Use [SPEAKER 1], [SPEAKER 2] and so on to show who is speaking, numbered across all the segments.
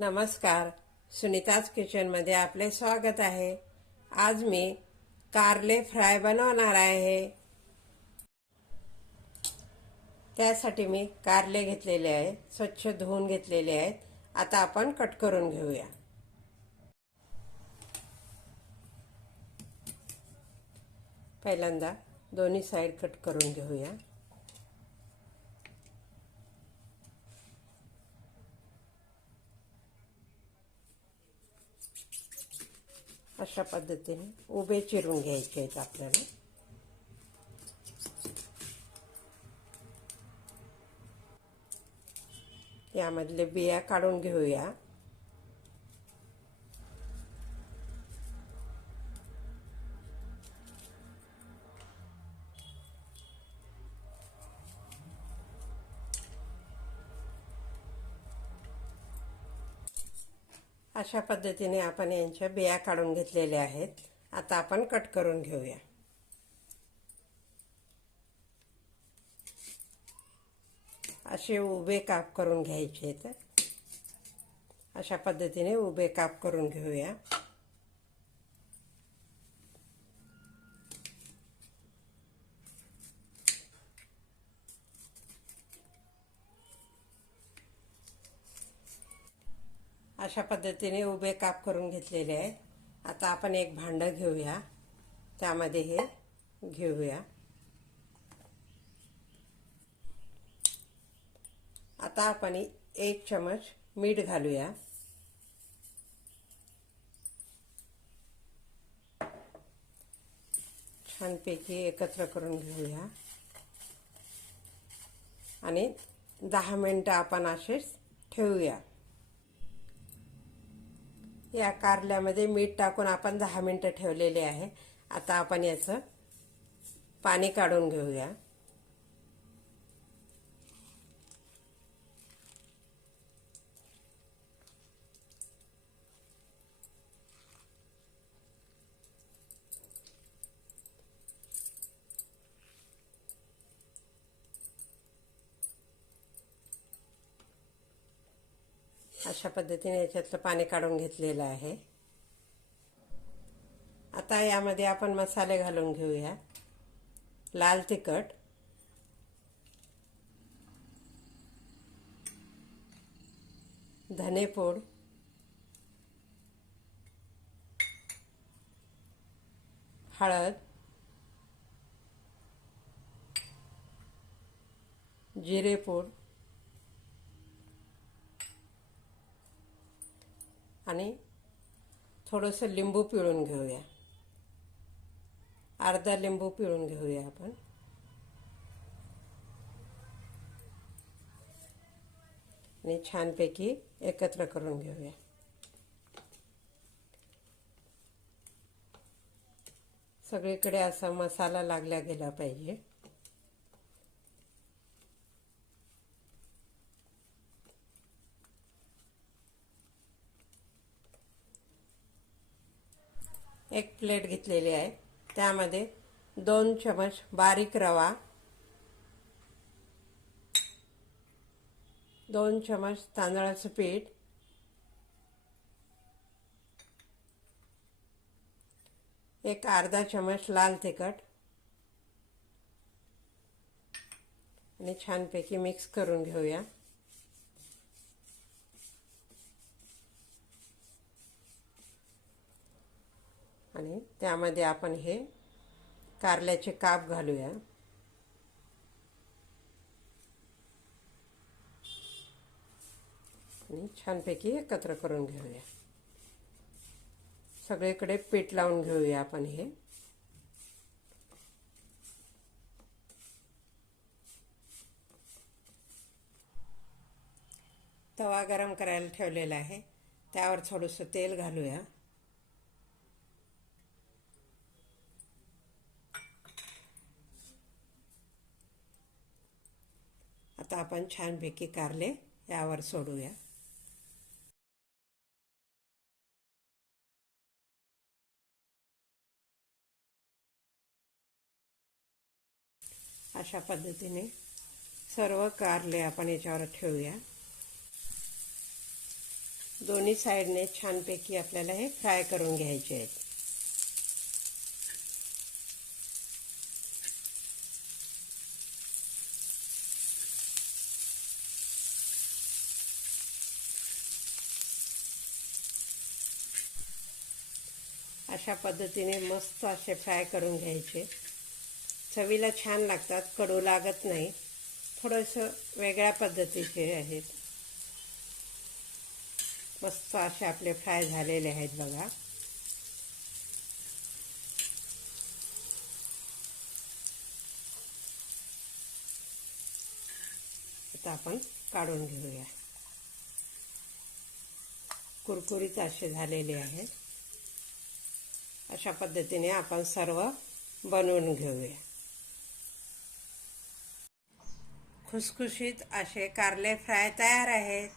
[SPEAKER 1] नमस्कार. सुनीताज किचनमध्ये आपले स्वागत आहे. आज मी कारले फ्राय बनवणार आहे. त्यासाठी मी कारले घेतलेले आहे स्वच्छ धुवून घेतलेले आहेत. आता आपण कट करून घेऊया. पहिल्यांदा दोन्ही साईड कट करून घेऊया. अशा पद्धतीने उभे चिरून घ्यायचे आहेत आपल्याला. यामधले बिया काढून घेऊया. अशा पद्धतीने आपण यांच्या बिया काढून घेतलेल्या आहेत. आता आपण कट करून घेऊया. असे उभे काप करून घ्यायचे आहेत. अशा पद्धतीने उभे काप करून घेऊया. अशा पद्धतीने उभे काप करून घेतलेले आहेत. आता आपण एक भांडं घेऊया. त्यामध्ये हे घेऊया. आता आपण एक चमच मीठ घालूया. छानपैकी एकत्र करून घेऊया. आणि दहा मिनटं आपण असेच ठेवूया. या कारल्यामध्ये मीठ टाकून आपण दहा मिनटं ठेवलेले आहे. आता आपण याचं पाणी काढून घेऊया. अशा पद्धतीने याच्यातलं पाणी काढून घेतलेलं आहे. आता यामध्ये आपण मसाले घालून घेऊया. लाल तिखट. धनेपूड हळद. जिरेपूड आणि थोडंसं लिंबू पिळून घेऊया. अर्धा लिंबू पिळून घेऊया आपण. आणि छानपैकी एकत्र करून घेऊया. सगळीकडे असा मसाला लागला गेला पाहिजे. एक प्लेट घेतलेली आहे. त्यामध्ये दोन चमच बारीक रवा दोन चमच तांदळाचं पीठ एक अर्धा चमच लाल तिखट आणि छानपैकी मिक्स करून घेऊया. आणि त्यामध्ये आपण हे कारल्याचे काप घालूया. आणि छानपैकी एकत्र करून घेऊया. सगळीकडे पीठ लावून घेऊया आपण हे. तवा गरम करायला ठेवलेला आहे. त्यावर थोडंसं तेल घालूया. आता आपण छानपैकी कारले यावर सोडूया. अशा पद्धतीने सर्व कारले आपण याच्यावर ठेवूया. दोन्ही साईडने छानपैकी आपल्याला हे फ्राय करून घ्यायचे आहेत. अशा पद्धतीने मस्त असे फ्राय करून घ्यायचे. चवीला छान लागतात कडू लागत नाही. थोडंसं वेगळ्या पद्धतीचे आहेत. मस्त असे आपले फ्राय झालेले आहेत बघा. आता आपण काढून घेऊया. कुरकुरीत असे झालेले आहेत. अशा पद्धतीने आपण सर्व बनवून घेऊया. खुसखुशीत असे कारले फ्राय तयार आहेत.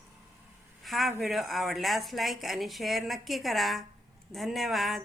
[SPEAKER 1] हा व्हिडिओ आवडल्यास लाईक आणि शेअर नक्की करा. धन्यवाद.